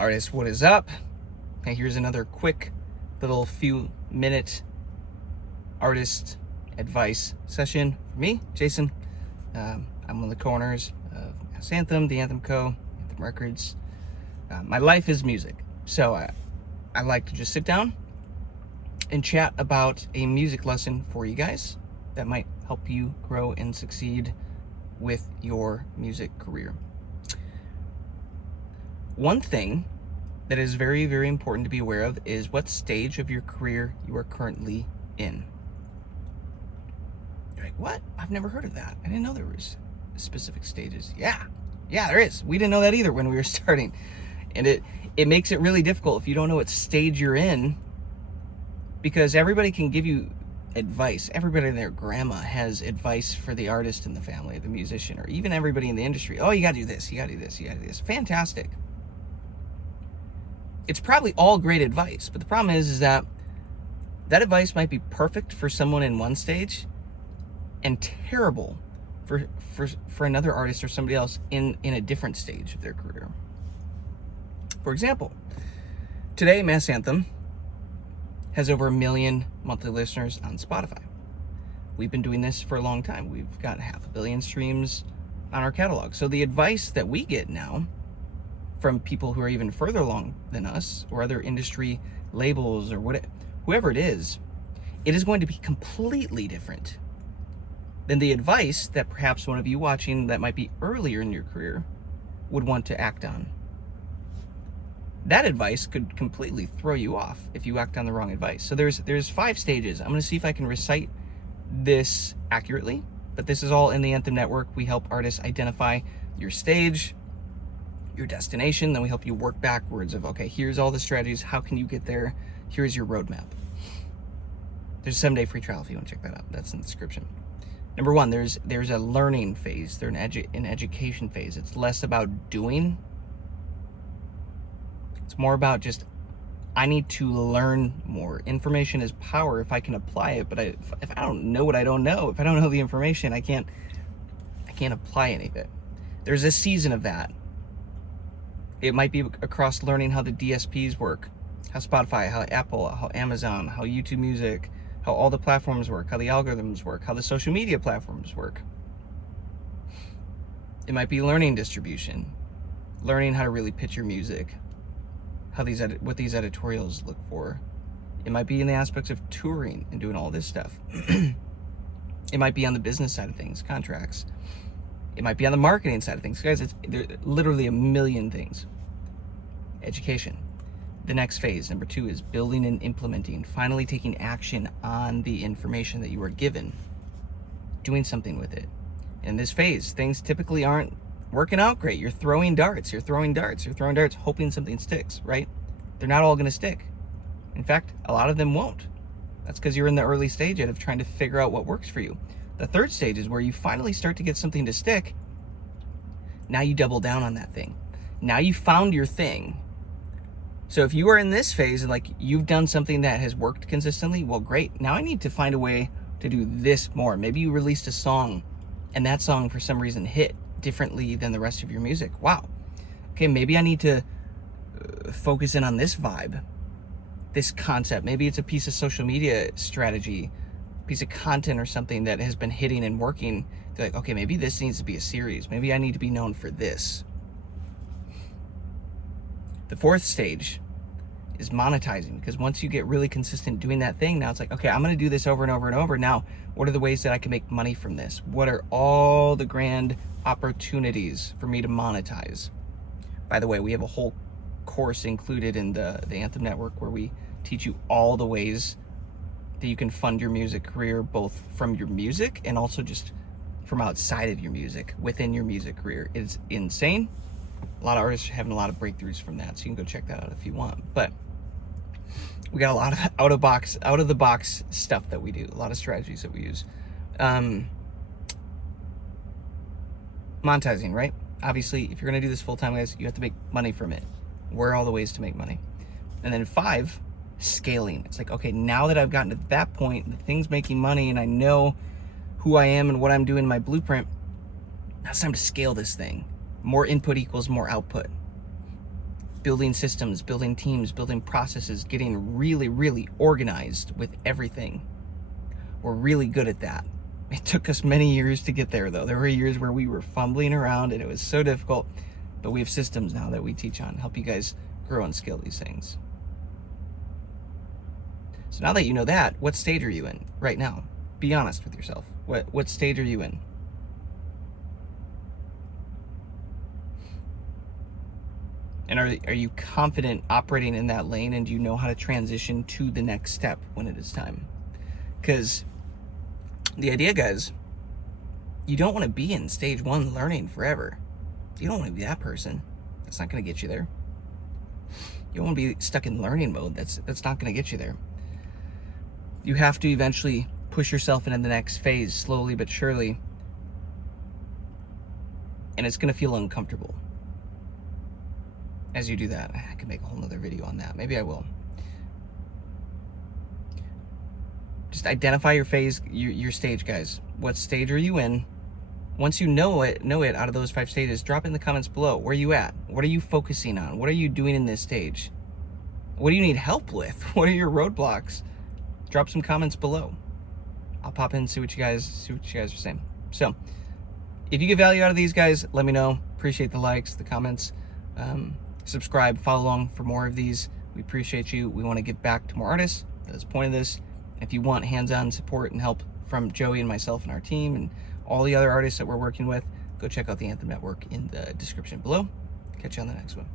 Artists, what is up? Hey, here's another quick little few minute artist advice session for me, Jason. I'm one of the co-owners of Mass Anthem, the Anthem Co., Anthem Records. My life is music, so I like to just sit down and chat about a music lesson for you guys that might help you grow and succeed with your music career. One thing that is very, very important to be aware of is what stage of your career you are currently in. You're like, what? I've never heard of that. I didn't know there was specific stages. Yeah, there is. We didn't know that either when we were starting. And it makes it really difficult if you don't know what stage you're in, because everybody can give you advice. Everybody and their grandma has advice for the artist in the family, the musician, or even everybody in the industry. Oh, you gotta do this, you gotta do this, you gotta do this. Fantastic. It's probably all great advice, but the problem is that advice might be perfect for someone in one stage and terrible for another artist or somebody else in a different stage of their career. For example, today Mass Anthem has over 1 million monthly listeners on Spotify. We've been doing this for a long time. We've got 500 million streams on our catalog. So the advice that we get now from people who are even further along than us, or other industry labels, or whoever it is going to be completely different than the advice that perhaps one of you watching that might be earlier in your career would want to act on. That advice could completely throw you off if you act on the wrong advice. So there's 5 stages. I'm going to see if I can recite this accurately, but this is all in the Anthem Network. We help artists identify your stage, your destination, then we help you work backwards of, okay, here's all the strategies, how can you get there, here's your roadmap. There's a 7-day free trial if you want to check that out. That's in the description. Number 1, there's a learning phase. There's an education phase. It's less about doing. It's more about just, I need to learn more. Information is power if I can apply it, but if I don't know what I don't know, if I don't know the information, I can't apply any of it. There's a season of that. It might be across learning how the DSPs work, how Spotify, how Apple, how Amazon, how YouTube Music, how all the platforms work, how the algorithms work, how the social media platforms work. It might be learning distribution, learning how to really pitch your music, what these editorials look for. It might be in the aspects of touring and doing all this stuff. It might be on the business side of things, contracts. It might be on the marketing side of things. Guys, there's literally 1 million things. Education. The next phase, number 2, is building and implementing, finally taking action on the information that you are given, doing something with it. In this phase, things typically aren't working out great. You're throwing darts, hoping something sticks, right? They're not all gonna stick. In fact, a lot of them won't. That's because you're in the early stage of trying to figure out what works for you. The 3rd stage is where you finally start to get something to stick. Now you double down on that thing. Now you found your thing. So if you are in this phase and like you've done something that has worked consistently, well, great. Now I need to find a way to do this more. Maybe you released a song and that song for some reason hit differently than the rest of your music. Wow. Okay, maybe I need to focus in on this vibe, this concept. Maybe it's a piece of social media strategy, piece of content or something that has been hitting and working. They're like, okay, maybe this needs to be a series. Maybe I need to be known for this. The 4th stage is monetizing, because once you get really consistent doing that thing, now it's like, okay, I'm going to do this over and over and over. Now, what are the ways that I can make money from this? What are all the grand opportunities for me to monetize? By the way, we have a whole course included in the Anthem Network where we teach you all the ways that you can fund your music career, both from your music and also just from outside of your music, within your music career. It's insane. A lot of artists are having a lot of breakthroughs from that, so you can go check that out if you want. But we got a lot of out of the box stuff that we do, a lot of strategies that we use. Monetizing, right? Obviously, if you're gonna do this full time, guys, you have to make money from it. Where are all the ways to make money? And then 5, scaling. It's like, okay, now that I've gotten to that point, the thing's making money and I know who I am and what I'm doing in my blueprint, now it's time to scale this thing. More input equals more output. building systems, building teams, building processes, getting really, really organized with everything. We're really good at that. It took us many years to get there, though. There were years where we were fumbling around and it was so difficult, but we have systems now that we teach on, help you guys grow and scale these things. So now that you know that, what stage are you in right now? Be honest with yourself. What stage are you in? And are you confident operating in that lane, and do you know how to transition to the next step when it is time? Because the idea, guys, you don't want to be in stage 1 learning forever. You don't want to be that person. That's not going to get you there. You don't want to be stuck in learning mode. That's not going to get you there. You have to eventually push yourself into the next phase, slowly but surely. And it's going to feel uncomfortable as you do that. I could make a whole nother video on that. Maybe I will. Just identify your phase, your stage, guys. What stage are you in? Once you know it out of those 5 stages, drop in the comments below. Where are you at? What are you focusing on? What are you doing in this stage? What do you need help with? What are your roadblocks? Drop some comments below. I'll pop in and see what you guys are saying. So, if you get value out of these, guys, let me know. Appreciate the likes, the comments. Subscribe, follow along for more of these. We appreciate you. We want to give back to more artists. That's the point of this. If you want hands-on support and help from Joey and myself and our team and all the other artists that we're working with, go check out the Anthem Network in the description below. Catch you on the next one.